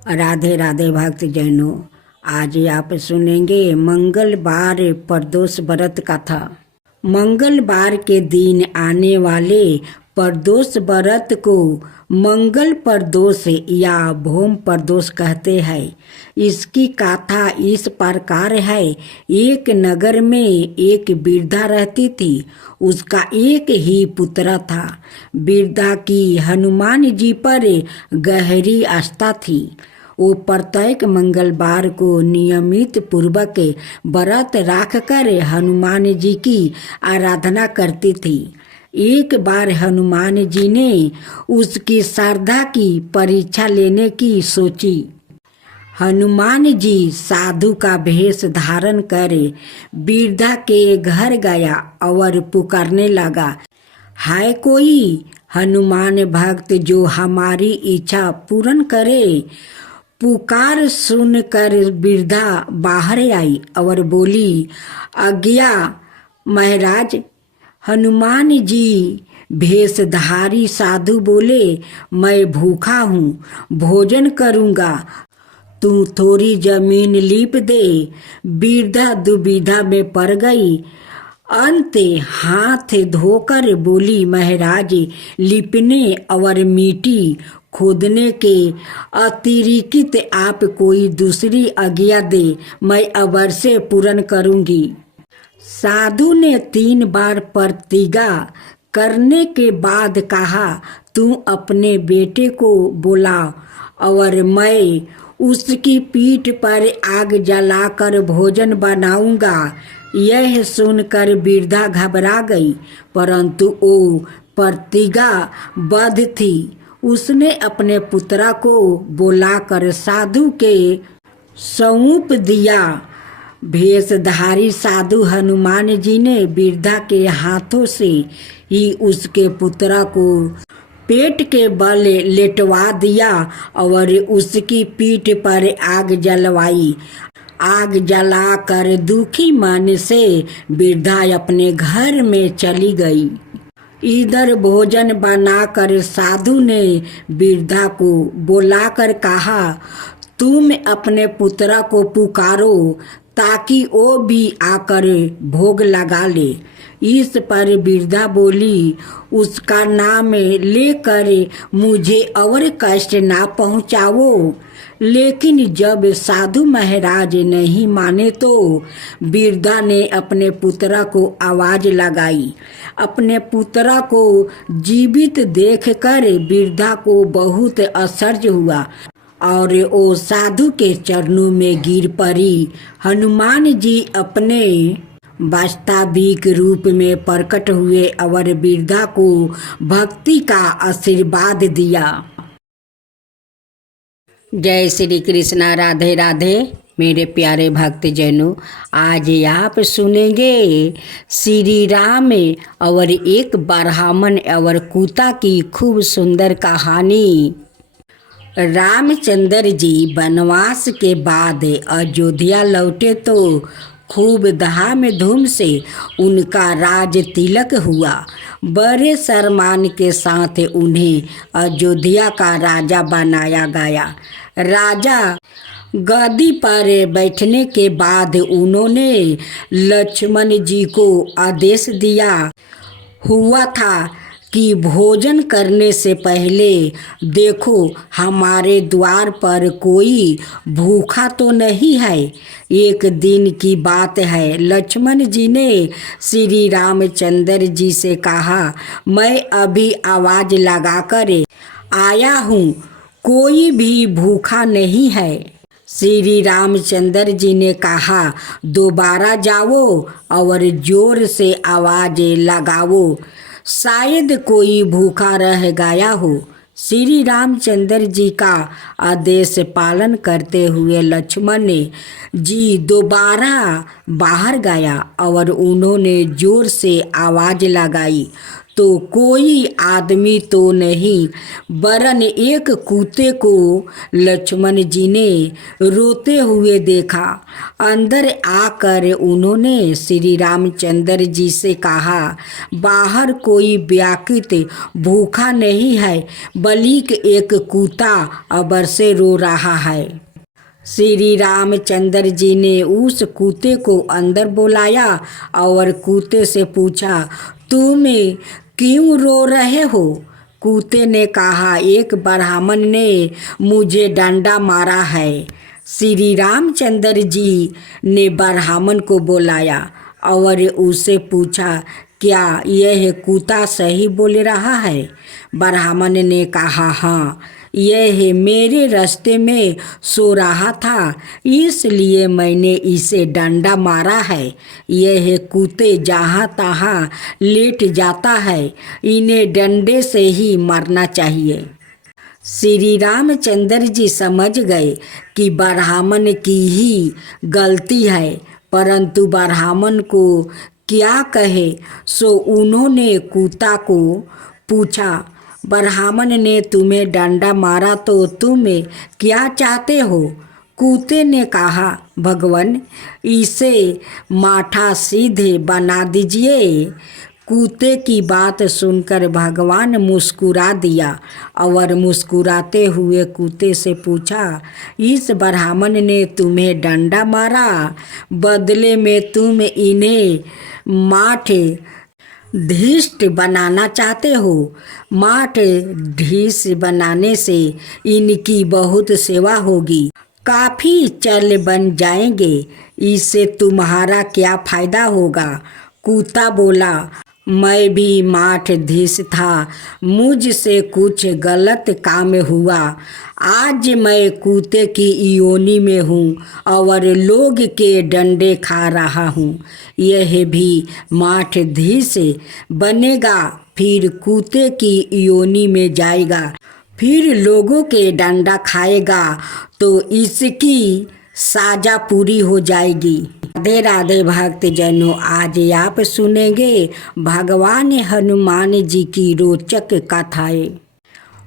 राधे राधे भक्त जैनों, आज आप सुनेंगे मंगलवार प्रदोष व्रत कथा। मंगलवार के दिन आने वाले प्रदोष व्रत को मंगल प्रदोष या भौम प्रदोष कहते हैं। इसकी कथा इस प्रकार है। एक नगर में एक वृद्धा रहती थी। उसका एक ही पुत्र था। वृद्धा की हनुमान जी पर गहरी आस्था थी। वो प्रत्येक मंगलवार को नियमित पूर्वक व्रत रखकर हनुमान जी की आराधना करती थी। एक बार हनुमान जी ने उसकी श्रद्धा की परीक्षा लेने की सोची। हनुमान जी साधु का भेष धारण कर वृद्धा के घर गया और पुकारने लगा, हाय कोई हनुमान भक्त जो हमारी इच्छा पूर्ण करे। पुकार सुनकर वृद्धा बाहर आई और बोली, आज्ञा महाराज। हनुमान जी भेषधारी साधु बोले, मैं भूखा हूँ, भोजन करूँगा, तू थोड़ी जमीन लीप दे। वृद्धा दुविधा में पड़ गई। अंत हाथ धोकर बोली, महाराज लिपने और मिट्टी खोदने के अतिरिक्त आप कोई दूसरी आज्ञा दे, मैं अवश्य पूर्ण करूंगी। साधु ने 3 बार प्रतिज्ञा करने के बाद कहा, तू अपने बेटे को बुला और मैं उसकी पीठ पर आग जलाकर भोजन बनाऊंगा। यह सुनकर वृद्धा घबरा गई, परंतु वो प्रतिज्ञाबद्ध थी। उसने अपने पुत्रा को बुलाकर साधु के सौंप दिया। भेषधारी साधु हनुमान जी ने वृद्धा के हाथों से ही उसके पुत्रा को पेट के बल लेटवा दिया और उसकी पीठ पर आग जलवाई। आग जलाकर दुखी मन से वृद्धा अपने घर में चली गई। इधर भोजन बनाकर साधु ने वृद्धा को बुलाकर कहा, तुम अपने पुत्रा को पुकारो ताकि वो भी आकर भोग लगा ले। इस पर वृद्धा बोली, उसका नाम लेकर मुझे और कष्ट ना पहुँचाओ। लेकिन जब साधु महाराज नहीं माने तो वृद्धा ने अपने पुत्रा को आवाज लगाई। अपने पुत्रा को जीवित देखकर वृद्धा को बहुत आश्चर्य हुआ और वो साधु के चरणों में गिर पड़ी। हनुमान जी अपने वास्तविक रूप में प्रकट हुए और वृद्धा को भक्ति का आशीर्वाद दिया। जय श्री कृष्णा। राधे राधे मेरे प्यारे भक्त जनों, आज आप सुनेंगे श्री राम और एक ब्राह्मण और कुत्ता की खूब सुंदर कहानी। रामचंद्र जी वनवास के बाद अयोध्या लौटे तो खूब धाम धूम से उनका राज तिलक हुआ। बड़े सम्मान के साथ उन्हें अयोध्या का राजा बनाया गया। राजा गद्दी पर बैठने के बाद उन्होंने लक्ष्मण जी को आदेश दिया हुआ था कि भोजन करने से पहले देखो हमारे द्वार पर कोई भूखा तो नहीं है। एक दिन की बात है, लक्ष्मण जी ने श्री रामचंद्र जी से कहा, मैं अभी आवाज लगाकर आया हूँ, कोई भी भूखा नहीं है। श्री रामचंद्र जी ने कहा, दोबारा जाओ और जोर से आवाज लगाओ, शायद कोई भूखा रह गया हो। श्री रामचंद्र जी का आदेश पालन करते हुए लक्ष्मण जी दोबारा बाहर गया और उन्होंने जोर से आवाज लगाई तो कोई आदमी तो नहीं, वरन एक कुत्ते को लक्ष्मण जी ने रोते हुए देखा। अंदर आकर उन्होंने श्री रामचंद्र जी से कहा, बाहर कोई व्याकुल भूखा नहीं है, बल्कि एक कुत्ता अबर से रो रहा है। श्री रामचंद्र जी ने उस कुत्ते को अंदर बुलाया और कुत्ते से पूछा, तुम क्यों रो रहे हो? कुत्ते ने कहा, एक ब्राह्मण ने मुझे डंडा मारा है। श्री रामचंद्र जी ने ब्राह्मण को बुलाया और उससे पूछा, क्या यह कुत्ता सही बोल रहा है? ब्राह्मण ने कहा, हाँ, यह मेरे रास्ते में सो रहा था, इसलिए मैंने इसे डंडा मारा है। यह कुत्ते जहाँ तहाँ लेट जाता है, इन्हें डंडे से ही मारना चाहिए। श्री रामचंद्र जी समझ गए कि ब्राह्मण की ही गलती है, परंतु ब्राह्मण को क्या कहे, सो उन्होंने कुत्ता को पूछा, ब्राह्मण ने तुम्हें डंडा मारा तो तुम क्या चाहते हो? कुत्ते ने कहा, भगवान, इसे माथा सीधे बना दीजिए। कुत्ते की बात सुनकर भगवान मुस्कुरा दिया और मुस्कुराते हुए कुत्ते से पूछा, इस ब्राह्मण ने तुम्हें डंडा मारा, बदले में तुम इन्हें माठ धीष्ट बनाना चाहते हो? माठ ढीस बनाने से इनकी बहुत सेवा होगी, काफ़ी चल बन जाएंगे, इससे तुम्हारा क्या फ़ायदा होगा? कुत्ता बोला, मैं भी माठ धीस था, मुझसे कुछ गलत काम हुआ, आज मैं कुत्ते की योनि में हूँ और लोग के डंडे खा रहा हूँ। यह भी माठ धीस बनेगा, फिर कुत्ते की योनि में जाएगा, फिर लोगों के डंडा खाएगा, तो इसकी साजा पूरी हो जाएगी। राधे राधे भक्तजनों, आज आप सुनेंगे भगवान हनुमान जी की रोचक कथाएं।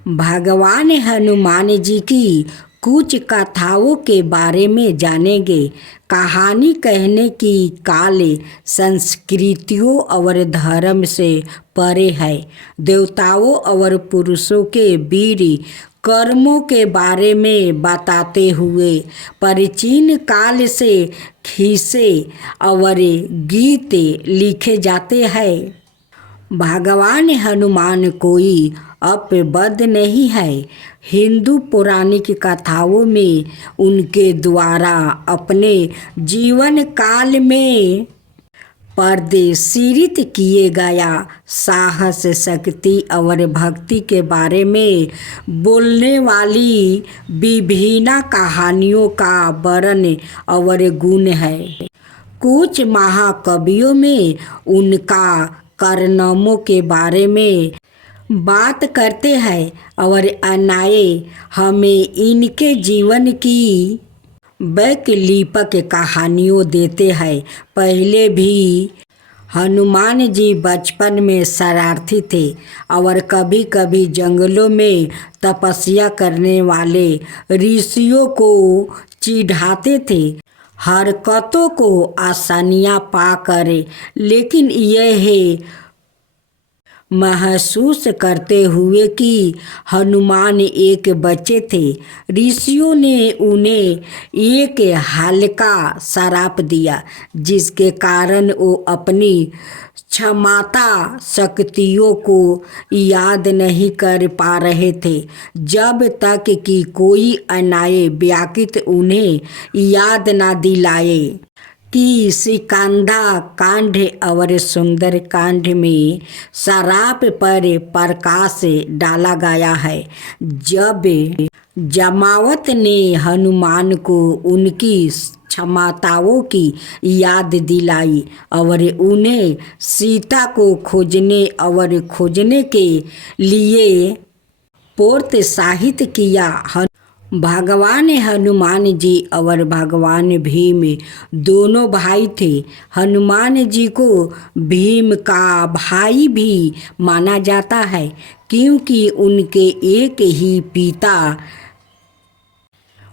भगवान हनुमान जी की कुछ कथाओं के बारे में जानेंगे। कहानी कहने की काल संस्कृतियों और धर्म से परे है। देवताओं और पुरुषों के वीर कर्मों के बारे में बताते हुए प्राचीन काल से खिस्से और गीत लिखे जाते हैं। भगवान हनुमान कोई अपबद नहीं है। हिंदू पौराणिक कथाओं में उनके द्वारा अपने जीवन काल में प्रदर्शित किए गया साहस, शक्ति और भक्ति के बारे में बोलने वाली विभिन्न कहानियों का वर्णन और गुण है। कुछ महाकवियों में उनका कारनामों के बारे में बात करते हैं और अन्य हमें इनके जीवन की वैकल्पिक कहानियों देते हैं। पहले भी हनुमान जी बचपन में शरारती थे और कभी कभी जंगलों में तपस्या करने वाले ऋषियों को चिढ़ाते थे, हरकतों को आसानियाँ पाकर, लेकिन यह महसूस करते हुए कि हनुमान एक बच्चे थे, ऋषियों ने उन्हें एक हल्का श्राप दिया, जिसके कारण वो अपनी क्षमता शक्तियों को याद नहीं कर पा रहे थे, जब तक कि कोई अन्य व्यक्ति उन्हें याद न दिलाए कि सिकंदा कांड और सुंदर कांड में श्राप पर प्रकाश डाला गया है। जब जमावत ने हनुमान को उनकी क्षमताओं की याद दिलाई और उन्हें सीता को खोजने के लिए प्रोत्साहित किया, भगवान हनुमान जी और भगवान भीम दोनों भाई थे। हनुमान जी को भीम का भाई भी माना जाता है क्योंकि उनके एक ही पिता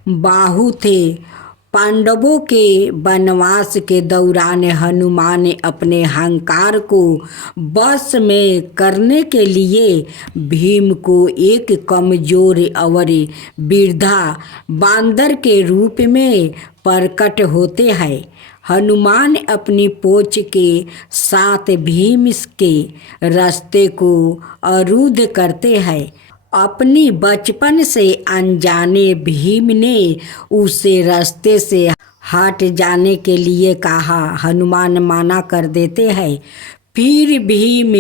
बाहु थे। पांडवों के वनवास के दौरान हनुमान ने अपने अहंकार को वश में करने के लिए भीम को एक कमजोर और वृद्धा बांदर के रूप में प्रकट होते हैं। हनुमान अपनी पूंछ के साथ भीम के रास्ते को अवरुद्ध करते हैं। अपनी बचपन से अनजाने भीम ने उसे रास्ते से हट जाने के लिए कहा। हनुमान मना कर देते हैं। फिर भीम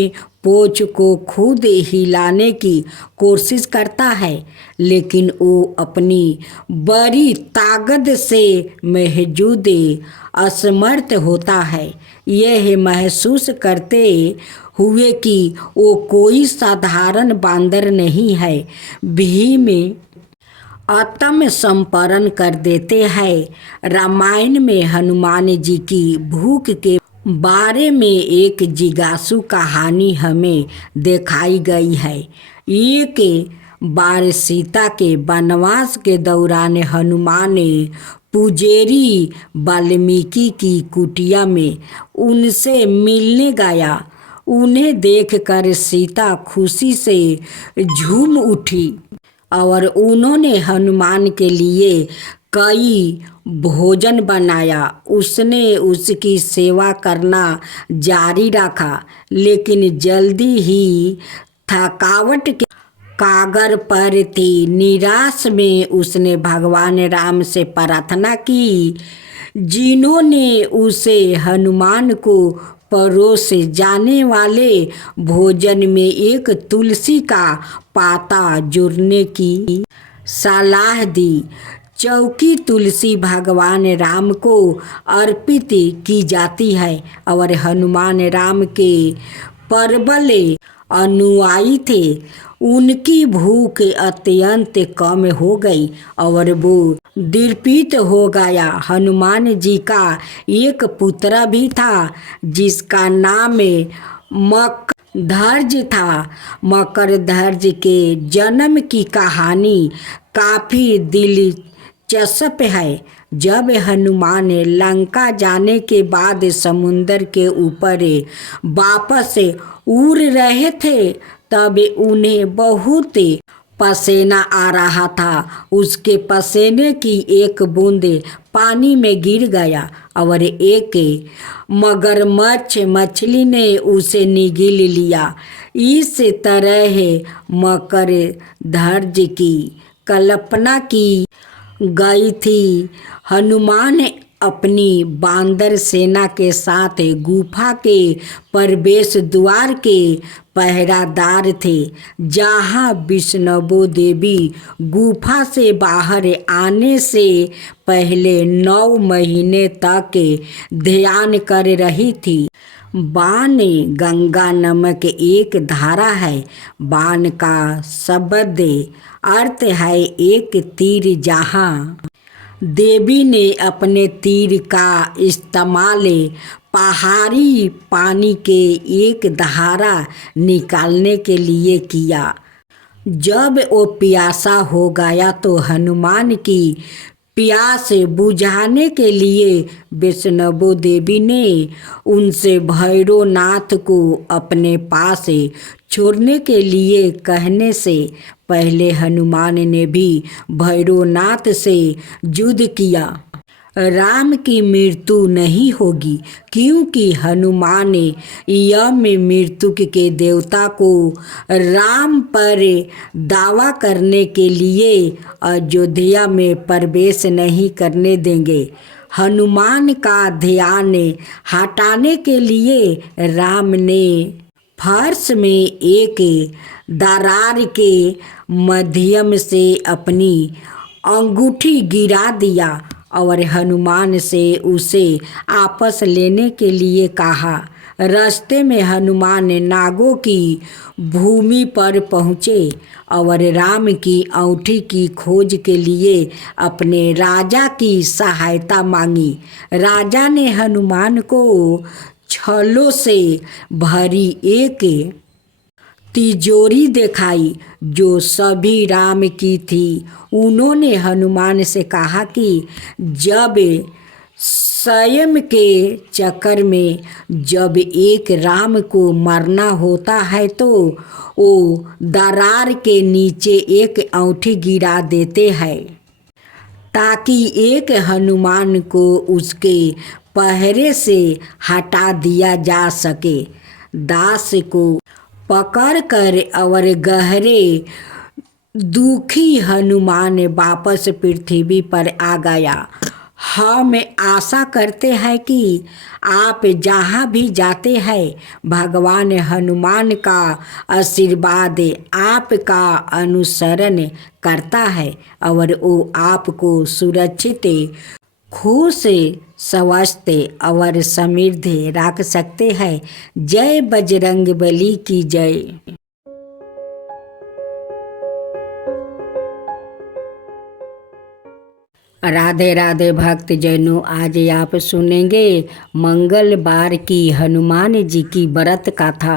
पूंछ को खुद हिलाने की कोशिश करता है लेकिन वो अपनी बड़ी ताकत से महजूद असमर्थ होता है। यह महसूस करते हुए कि वो कोई साधारण बांदर नहीं है, भीम आत्मसमर्पण कर देते हैं। रामायण में हनुमान जी की भूख के बारे में एक जिज्ञासु कहानी हमें दिखाई गई है। एक बार सीता के वनवास के दौरान हनुमान पुजारी वाल्मीकि की कुटिया में उनसे मिलने गया। उन्हें देखकर सीता खुशी से झूम उठी और उन्होंने हनुमान के लिए कई भोजन बनाया। उसने उसकी सेवा करना जारी रखा लेकिन जल्दी ही थकावट के कागर पर थी। निराश में उसने भगवान राम से प्रार्थना की जिन्होंने उसे हनुमान को परोसे जाने वाले भोजन में एक तुलसी का पाता जोड़ने की सलाह दी। चौकी तुलसी भगवान राम को अर्पित की जाती है और हनुमान राम के प्रबल अनुयायी थे। उनकी भूख अत्यंत कम हो गई और वो दीर्पित हो गया। हनुमान जी का एक पुत्र भी था जिसका नाम मकरध्वज था। मकरध्वज के जन्म की कहानी काफ़ी दिलचस्प है। जब हनुमान लंका जाने के बाद समुद्र के ऊपर वापस उड़ रहे थे तब उन्हें बहुत पसीना आ रहा था। उसके पसीने की एक बूंद पानी में गिर गया और एक मगरमच्छ मछली ने उसे निगल लिया। इस तरह मकरध्वज की कल्पना की गई थी। हनुमान अपनी बांदर सेना के साथ गुफा के प्रवेश द्वार के पहरादार थे जहां वैष्णो देवी गुफा से बाहर आने से पहले 9 महीने तक ध्यान कर रही थी। बाण गंगा नामक एक धारा है। बाण का शब्द अर्थ है एक तीर। जहाँ देवी ने अपने तीर का इस्तेमाल पहाड़ी पानी के एक धारा निकालने के लिए किया। जब वो प्यासा हो गया तो हनुमान की प्यास बुझाने के लिए वैष्णो देवी ने उनसे भैरवनाथ को अपने पास छोड़ने के लिए कहने से पहले हनुमान ने भी भैरवनाथ से युद्ध किया। राम की मृत्यु नहीं होगी क्योंकि हनुमान यम मृत्यु के देवता को राम पर दावा करने के लिए अयोध्या में प्रवेश नहीं करने देंगे। हनुमान का ध्यान हटाने के लिए राम ने फर्श में एक दरार के माध्यम से अपनी अंगूठी गिरा दिया और हनुमान से उसे आपस लेने के लिए कहा। रास्ते में हनुमान नागों की भूमि पर पहुँचे और राम की औंठी की खोज के लिए अपने राजा की सहायता मांगी। राजा ने हनुमान को छलों से भरी एक तिजोरी दिखाई जो सभी राम की थी। उन्होंने हनुमान से कहा कि जब स्वयं के चक्कर में जब एक राम को मरना होता है तो वो दरार के नीचे एक औंठी गिरा देते हैं ताकि एक हनुमान को उसके पहरे से हटा दिया जा सके। दास को पकड़कर और गहरे दुखी हनुमान वापस पृथ्वी पर आ गया। हम आशा करते हैं कि आप जहाँ भी जाते हैं भगवान हनुमान का आशीर्वाद आपका अनुसरण करता है और वो आपको सुरक्षित, खुश, स्वस्थ और समृद्ध रख सकते हैं। जय बजरंगबली की जय। राधे राधे भक्त जनों, आज आप सुनेंगे मंगलवार की हनुमान जी की व्रत कथा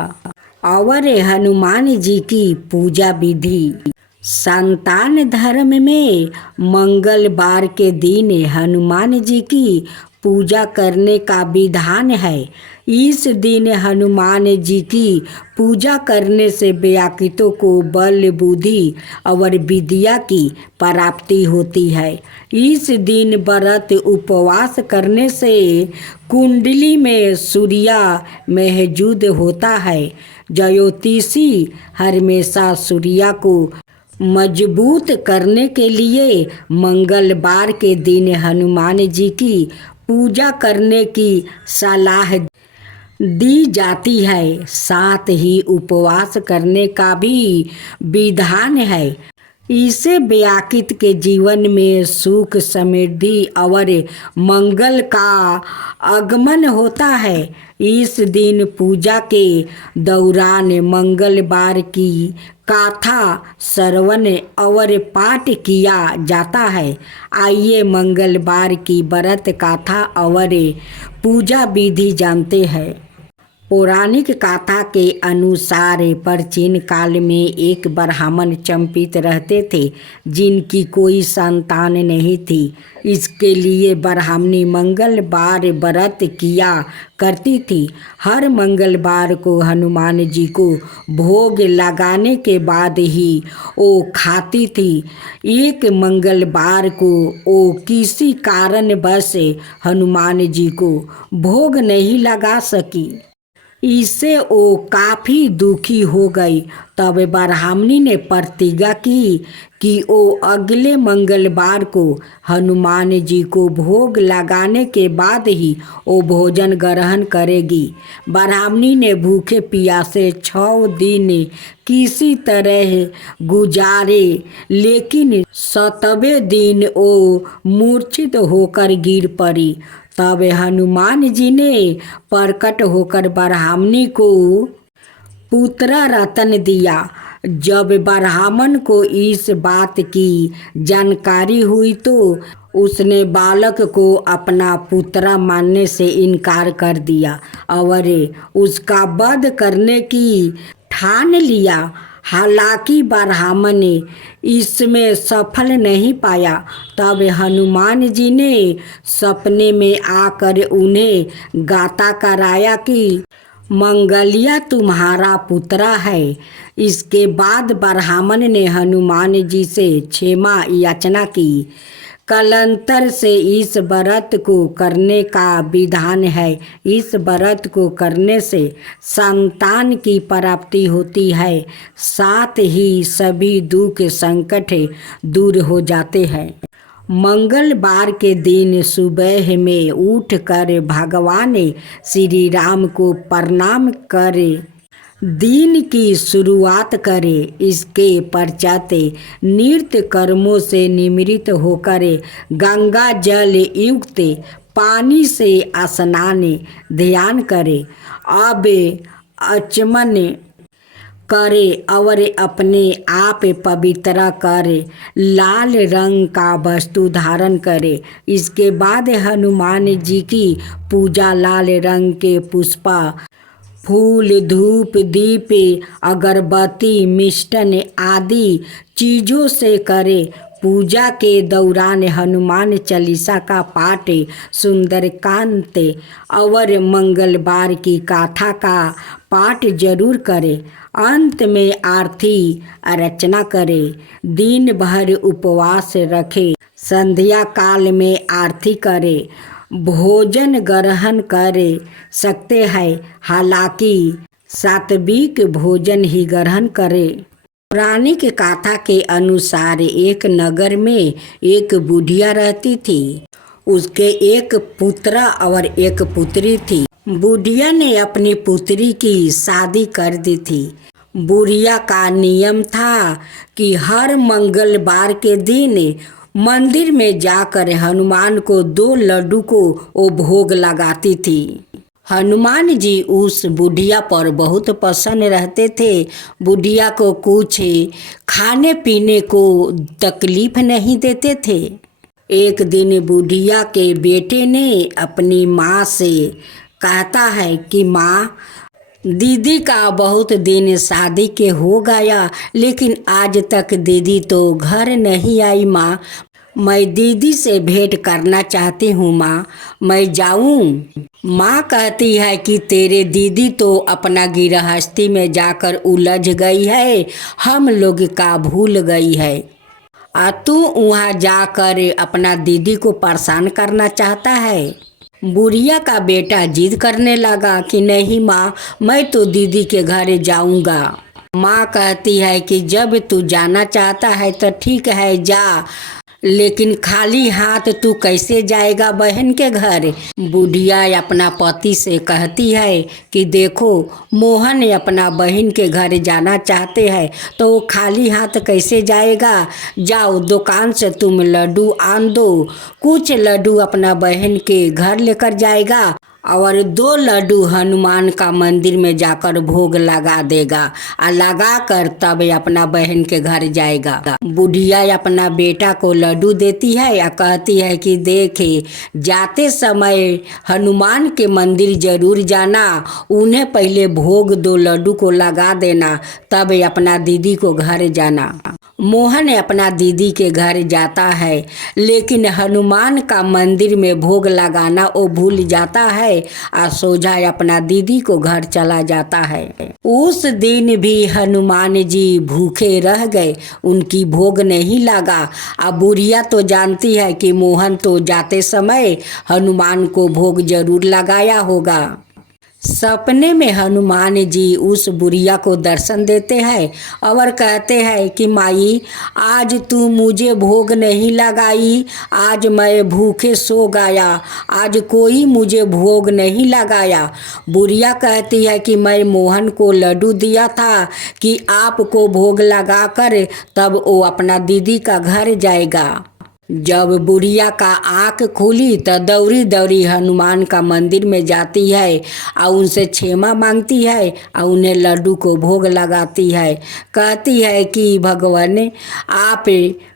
और हनुमान जी की पूजा विधि। संतान धर्म में मंगलवार के दिन हनुमान जी की पूजा करने का विधान है। इस दिन हनुमान जी की पूजा करने से व्याकृतों को बल, बुद्धि और विद्या की प्राप्ति होती है। इस दिन व्रत उपवास करने से कुंडली में सूर्य मौजूद होता है। ज्योतिषी हमेशा सूर्य को मजबूत करने के लिए मंगलवार के दिन हनुमान जी की पूजा करने की सलाह दी जाती है। साथ ही उपवास करने का भी विधान है। इससे व्याकृत के जीवन में सुख, समृद्धि और मंगल का आगमन होता है। इस दिन पूजा के दौरान मंगलवार की कथा श्रवण और पाठ किया जाता है। आइए मंगलवार की व्रत कथा और पूजा विधि जानते हैं। पौराणिक कथा के अनुसार प्राचीन काल में एक ब्राह्मण चंपित रहते थे जिनकी कोई संतान नहीं थी। इसके लिए ब्राह्मणी मंगलवार व्रत किया करती थी। हर मंगलवार को हनुमान जी को भोग लगाने के बाद ही वो खाती थी। एक मंगलवार को वो किसी कारणवश हनुमान जी को भोग नहीं लगा सकी। इससे वो काफ़ी दुखी हो गई। तब ब्राह्मणी ने प्रतिज्ञा की कि वो अगले मंगलवार को हनुमान जी को भोग लगाने के बाद ही वो भोजन ग्रहण करेगी। ब्राह्मणी ने भूखे प्यासे 6 दिन किसी तरह गुजारे, लेकिन 7वें दिन वो मूर्छित होकर गिर पड़ी। तब हनुमान जी ने प्रकट होकर ब्राह्मणी को पुत्र रत्न दिया। जब ब्राह्मण को इस बात की जानकारी हुई तो उसने बालक को अपना पुत्र मानने से इनकार कर दिया और उसका वध करने की ठान लिया। हालांकि ब्राह्मण इसमें सफल नहीं पाया। तब हनुमान जी ने सपने में आकर उन्हें गाता कराया कि मंगलिया तुम्हारा पुत्र है। इसके बाद ब्राह्मण ने हनुमान जी से क्षमा याचना की। कालांतर से इस व्रत को करने का विधान है। इस व्रत को करने से संतान की प्राप्ति होती है, साथ ही सभी दुख संकट दूर हो जाते हैं। मंगलवार के दिन सुबह में उठकर भगवान श्री राम को प्रणाम करें, दिन की शुरुआत करें। इसके पश्चात नृत्य कर्मों से निवृत्त होकर गंगा जल युक्त पानी से स्नान ध्यान करे, अब आचमन करे और अपने आप पवित्र करे, लाल रंग का वस्त्र धारण करे। इसके बाद हनुमान जी की पूजा लाल रंग के पुष्पा, फूल, धूप, दीप, अगरबत्ती, मिष्टन आदि चीज़ों से करे। पूजा के दौरान हनुमान चालीसा का पाठ, सुंदरकांड और मंगलवार की गाथा का पाठ जरूर करे। अंत में आरती अर्चना करे, दिन भर उपवास रखे, संध्या काल में आरती करे, भोजन ग्रहण कर सकते हैं, हालांकि सात्विक भोजन ही ग्रहण करे। पौराणिक कथा के अनुसार एक नगर में एक बुढ़िया रहती थी। उसके एक पुत्र और एक पुत्री थी। बुढ़िया ने अपनी पुत्री की शादी कर दी थी। बुढ़िया का नियम था कि हर मंगलवार के दिन मंदिर में जाकर हनुमान को 2 लड्डू को वो भोग लगाती थी। हनुमान जी उस बुढ़िया पर बहुत प्रसन्न रहते थे। बुढ़िया को कुछ खाने पीने को तकलीफ नहीं देते थे। एक दिन बुढ़िया के बेटे ने अपनी माँ से कहता है कि माँ, दीदी का बहुत दिन शादी के हो गया, लेकिन आज तक दीदी तो घर नहीं आई। माँ, मैं दीदी से भेंट करना चाहती हूँ। माँ, मैं जाऊँ? माँ कहती है कि तेरे दीदी तो अपना गृहस्थी में जाकर उलझ गई है, हम लोग का भूल गई है। तू वहाँ जाकर अपना दीदी को परेशान करना चाहता है। बुढ़िया का बेटा जिद करने लगा कि नहीं माँ, मैं तो दीदी के घर जाऊँगा। माँ कहती है कि जब तू जाना चाहता है तो ठीक है, जा, लेकिन खाली हाथ तू कैसे जाएगा बहन के घर। बुढ़िया अपना पति से कहती है कि देखो, मोहन अपना बहन के घर जाना चाहते हैं तो वो खाली हाथ कैसे जाएगा। जाओ, दुकान से तुम लड्डू आन दो। कुछ लड्डू अपना बहन के घर लेकर जाएगा और 2 लड्डू हनुमान का मंदिर में जाकर भोग लगा देगा और लगा कर तब अपना बहन के घर जाएगा। बुढ़िया अपना बेटा को लड्डू देती है या कहती है कि देखे, जाते समय हनुमान के मंदिर जरूर जाना, उन्हें पहले भोग 2 लड्डू को लगा देना, तब अपना दीदी को घर जाना। मोहन अपना दीदी के घर जाता है, लेकिन हनुमान का मंदिर में भोग लगाना वो भूल जाता है और सोझा अपना दीदी को घर चला जाता है। उस दिन भी हनुमान जी भूखे रह गए, उनकी भोग नहीं लगा। अब बुढ़िया तो जानती है कि मोहन तो जाते समय हनुमान को भोग जरूर लगाया होगा। सपने में हनुमान जी उस बुढ़िया को दर्शन देते हैं और कहते हैं कि माई, आज तू मुझे भोग नहीं लगाई, आज मैं भूखे सो गया, आज कोई मुझे भोग नहीं लगाया। बुढ़िया कहती है कि मैं मोहन को लड्डू दिया था कि आपको भोग लगाकर तब वो अपना दीदी का घर जाएगा। जब बुढ़िया का आँख खुली तो दौड़ी दौड़ी हनुमान का मंदिर में जाती है और उनसे क्षमा मांगती है और उन्हें लड्डू को भोग लगाती है। कहती है कि भगवान, आप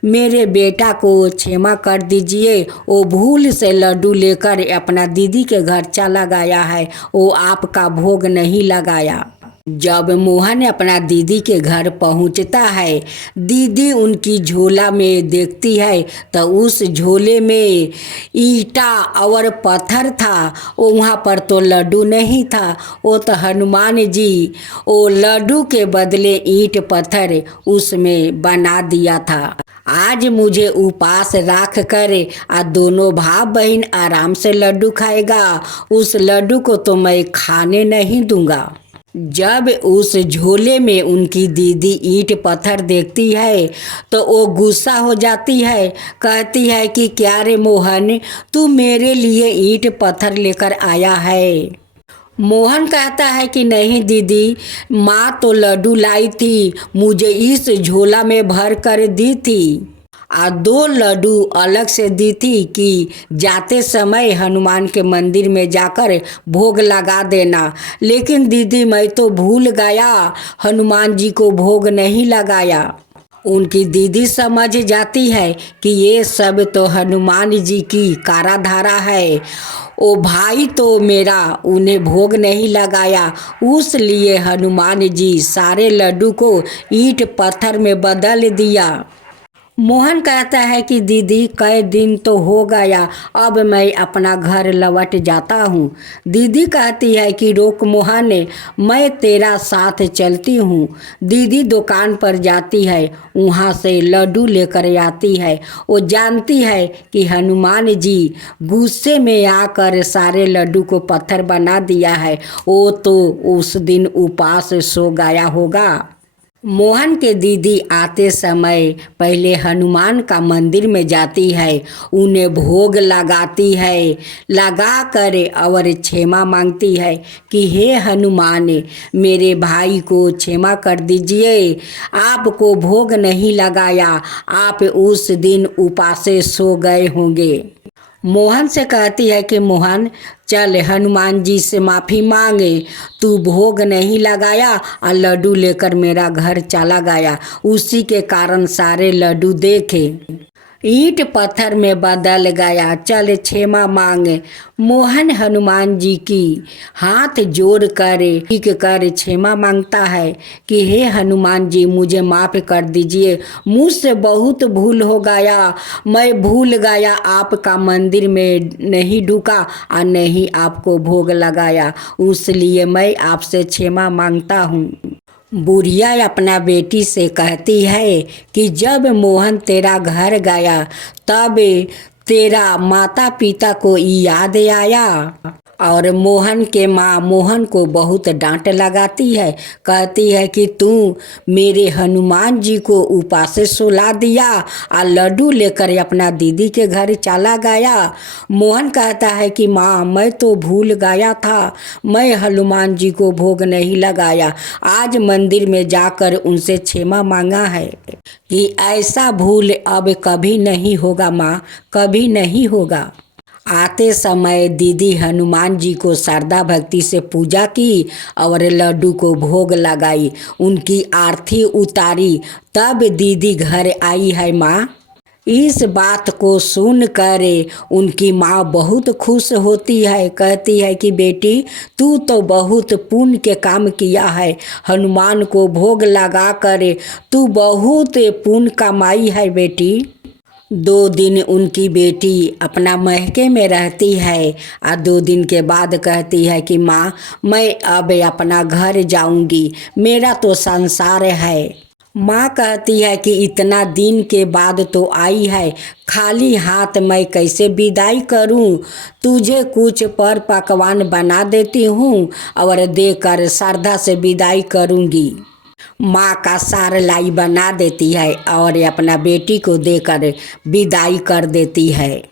मेरे बेटा को क्षमा कर दीजिए, वो भूल से लड्डू लेकर अपना दीदी के घर चला गया है, वो आपका भोग नहीं लगाया। जब मोहन अपना दीदी के घर पहुंचता है, दीदी उनकी झोला में देखती है तो उस झोले में ईंटा और पत्थर था, वहाँ पर तो लड्डू नहीं था। वो तो हनुमान जी वो लड्डू के बदले ईंट पत्थर उसमें बना दिया था। आज मुझे उपास रख कर दोनों भाई बहन आराम से लड्डू खाएगा, उस लड्डू को तो मैं खाने नहीं दूंगा। जब उस झोले में उनकी दीदी ईंट पत्थर देखती है तो वो गुस्सा हो जाती है। कहती है कि क्या रे मोहन, तू मेरे लिए ईंट पत्थर लेकर आया है। मोहन कहता है कि नहीं दीदी, माँ तो लड्डू लाई थी, मुझे इस झोला में भर कर दी थी। दो लड्डू अलग से दी थी कि जाते समय हनुमान के मंदिर में जाकर भोग लगा देना। लेकिन दीदी मैं तो भूल गया, हनुमान जी को भोग नहीं लगाया। उनकी दीदी समझ जाती है कि ये सब तो हनुमान जी की काराधारा है। ओ भाई तो मेरा उन्हें भोग नहीं लगाया, उस लिए हनुमान जी सारे लड्डू को ईंट पत्थर में बदल दिया। मोहन कहता है कि दीदी कई दिन तो हो गया, अब मैं अपना घर लौट जाता हूँ। दीदी कहती है कि रोक मोहन, मैं तेरा साथ चलती हूँ। दीदी दुकान पर जाती है, वहाँ से लड्डू लेकर आती है। वो जानती है कि हनुमान जी गुस्से में आकर सारे लड्डू को पत्थर बना दिया है। वो तो उस दिन उपवास सो गया होगा। मोहन के दीदी आते समय पहले हनुमान का मंदिर में जाती है, उन्हें भोग लगाती है, लगा कर और क्षमा मांगती है कि हे हनुमान, मेरे भाई को क्षमा कर दीजिए, आपको भोग नहीं लगाया, आप उस दिन उपवास सो गए होंगे। मोहन से कहती है कि मोहन चल हनुमान जी से माफ़ी मांगे, तू भोग नहीं लगाया और लड्डू लेकर मेरा घर चला गया, उसी के कारण सारे लड्डू देखे ईंट पत्थर में बदल गया, चल क्षमा मांगे। मोहन हनुमान जी की हाथ जोड़ कर टिक कर क्षमा मांगता है कि हे हनुमान जी मुझे माफ़ कर दीजिए, मुझसे बहुत भूल हो गया, मैं भूल गया आपका मंदिर में नहीं ढुका और नहीं आपको भोग लगाया, इसलिए मैं आपसे क्षमा मांगता हूँ। बुढ़िया अपना बेटी से कहती है कि जब मोहन तेरा घर गया तब तेरा माता पिता को याद आया। और मोहन के माँ मोहन को बहुत डांट लगाती है, कहती है कि तू मेरे हनुमान जी को उपवास सुला दिया और लड्डू लेकर अपना दीदी के घर चला गया। मोहन कहता है कि माँ मैं तो भूल गया था, मैं हनुमान जी को भोग नहीं लगाया, आज मंदिर में जाकर उनसे क्षमा मांगा है कि ऐसा भूल अब कभी नहीं होगा माँ, कभी नहीं होगा। आते समय दीदी हनुमान जी को श्रद्धा भक्ति से पूजा की और लड्डू को भोग लगाई, उनकी आरती उतारी, तब दीदी घर आई है माँ। इस बात को सुनकर उनकी माँ बहुत खुश होती है, कहती है कि बेटी तू तो बहुत पुण्य के काम किया है, हनुमान को भोग लगा कर तू बहुत पुण्य कमाई है बेटी। 2 दिन उनकी बेटी अपना महके में रहती है और 2 दिन के बाद कहती है कि माँ मैं अब अपना घर जाऊंगी, मेरा तो संसार है। माँ कहती है कि इतना दिन के बाद तो आई है, खाली हाथ मैं कैसे विदाई करूं, तुझे कुछ पर पकवान बना देती हूँ और देकर श्रद्धा से विदाई करूँगी। माँ का सार लाई बना देती है और अपना बेटी को देकर विदाई कर देती है।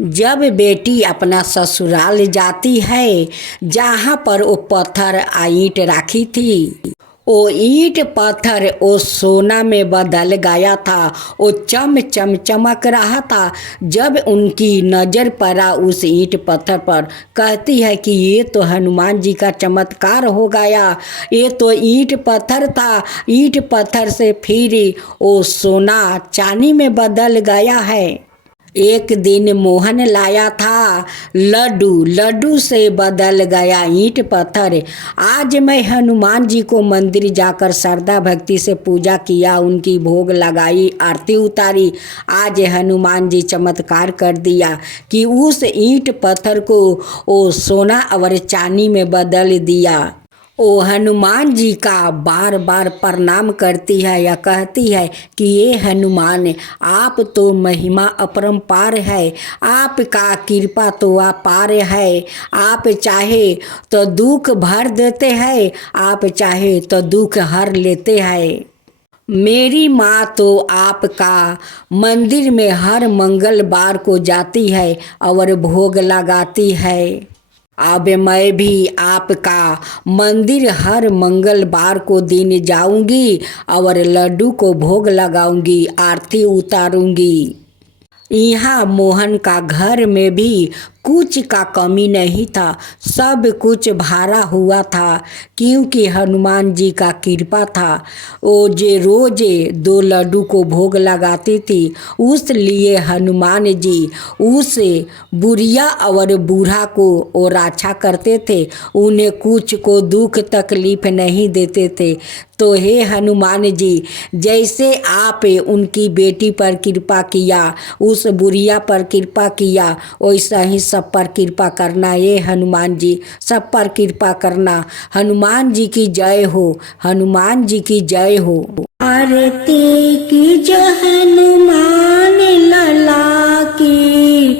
जब बेटी अपना ससुराल जाती है, जहाँ पर वो पत्थर ईंट रखी थी, वो ईंट पत्थर वो सोना में बदल गया था, वो चम चम चमक रहा था। जब उनकी नज़र पड़ा उस ईंट पत्थर पर, कहती है कि ये तो हनुमान जी का चमत्कार हो गया, ये तो ईंट पत्थर था, ईंट पत्थर से फिर वो सोना चांदी में बदल गया है। एक दिन मोहन लाया था लड्डू, लड्डू से बदल गया ईंट पत्थर। आज मैं हनुमान जी को मंदिर जाकर श्रद्धा भक्ति से पूजा किया, उनकी भोग लगाई, आरती उतारी। आज हनुमान जी चमत्कार कर दिया कि उस ईंट पत्थर को वो सोना और चांदी में बदल दिया। वो हनुमान जी का बार बार प्रणाम करती है या कहती है कि ये हनुमान आप तो महिमा अपरंपार है, आपका कृपा तो अपार है, आप चाहे तो दुख भर देते हैं, आप चाहे तो दुख हर लेते हैं। मेरी माँ तो आपका मंदिर में हर मंगलवार को जाती है और भोग लगाती है अब मैं भी आपका मंदिर हर मंगलवार को दिन जाऊंगी और लड्डू को भोग लगाऊंगी, आरती उतारूंगी। यहाँ मोहन का घर में भी कुछ का कमी नहीं था, सब कुछ भरा हुआ था, क्योंकि हनुमान जी का कृपा था। वो जे रोज 2 लड्डू को भोग लगाती थी, उस लिए हनुमान जी उस बुढ़िया और बूढ़ा को वो रक्षा करते थे, उन्हें कुछ को दुख तकलीफ नहीं देते थे। तो हे हनुमान जी, जैसे आप उनकी बेटी पर कृपा किया, उस बुढ़िया पर कृपा किया, वैसा ही सब पर कृपा करना। ये हनुमान जी सब पर कृपा करना। हनुमान जी की जय हो, हनुमान जी की जय हो। आरती की जय हनुमान लला की,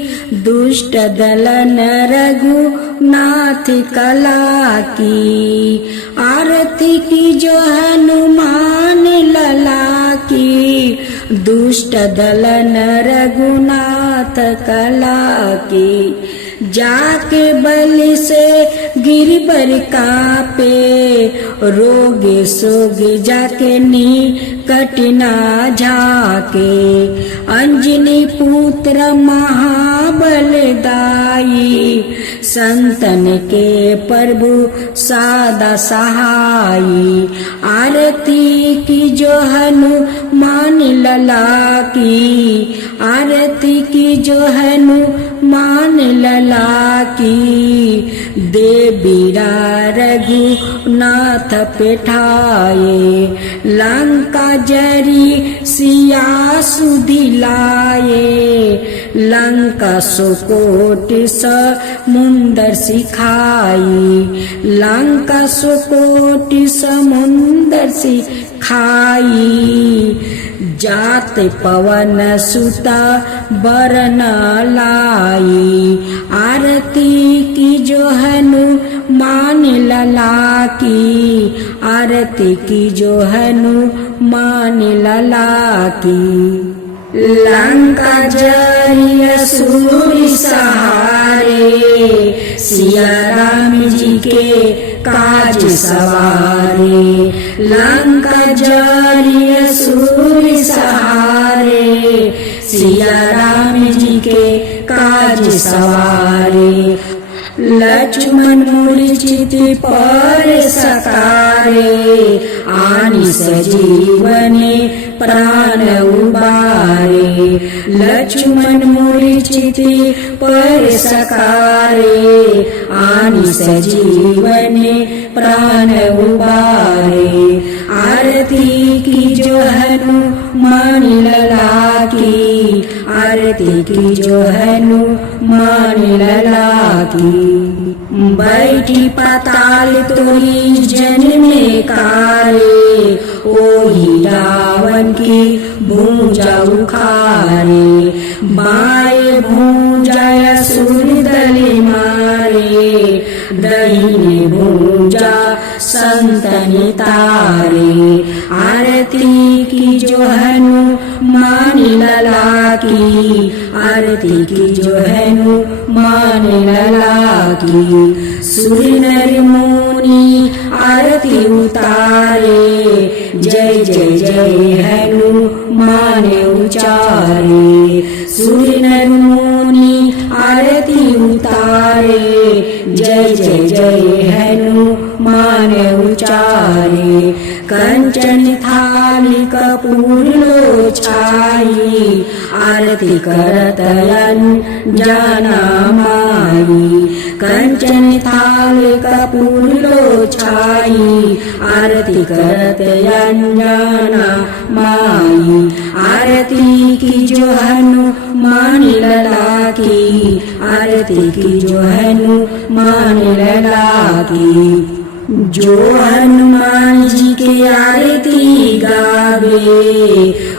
दुष्ट दलन रघुनाथ कला की। आरती की जय हनुमान लला की, दुष्ट दलन रघुनाथ कला की। जाके बलि से गिरबर कापे, रोग सोग जाके निकट ना झाके। अंजनी पुत्र महाबलदाई, संतन के प्रभु सादा सहाई। आरती की जो हनुमान लला की, आरती की जो हनुमान लला की। देवीरा रघुनाथ पेठाए, लंका जरी सिया सुधिलाए। लंका सुकोट समुंदर सिखाई, लंका सुकोट समुंदर सिखाई। जात पवन सुता बरन लाई, आरती की जो हनुमान लला की। आरती की जो हनुमान लला की। लंका जरी असुर सहारे, सिया राम जी के काज सवारे। लंका जरी असुर सहारे, सिया राम जी के काज सवारे। लक्ष्मण मूर्छित पर सकारे, आनि सजीवने प्राण उबारे। लक्ष्मण मूर्छित पर सकारे, आनि सजीवने प्राण उबारे। आरती की जो हनुमान लला की, आरती की जो हनुमान लला की। बैठी पाताल तोरी जन्मे कारे, ओही रावण की भूजा उखारे। बाएं भूजा असुर दल मारे, दहिने भूजा संतन तारे। आरती की जो हनुमान लला की, आरती की जो हनुमान लला की। सुर नर मुनि आरती उतारे, जय जय जय हनुमान उचारे। सुर नर मुनि आरती उतारे, जय जय जय हनुमान उचारे। कंचन थाली कपूर लो छाई, आरती करत अंजना माई। कंचन थाली कपूर लो छाई, आरती करत अंजना माई। आरती की जो हनुमान लला की, आरती की जो हनुमान लला की। जो हनुमान जी के आरती गावे,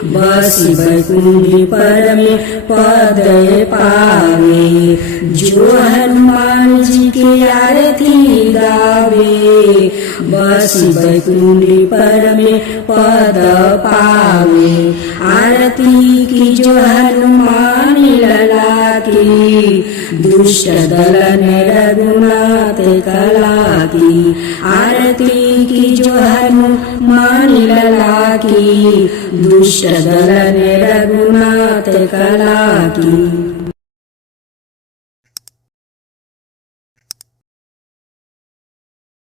बस बैकुंठ पर में पद पावे। जो हनुमान जी के आरती गावे, बस बैकुंठ पर में पद पावे। आरती की जो हनुमान लला की, दुष्ट दलन रघुनाथ कला की, आरती की जो हनुमान लला की, दुष्ट दलन रघुनाथ कला की।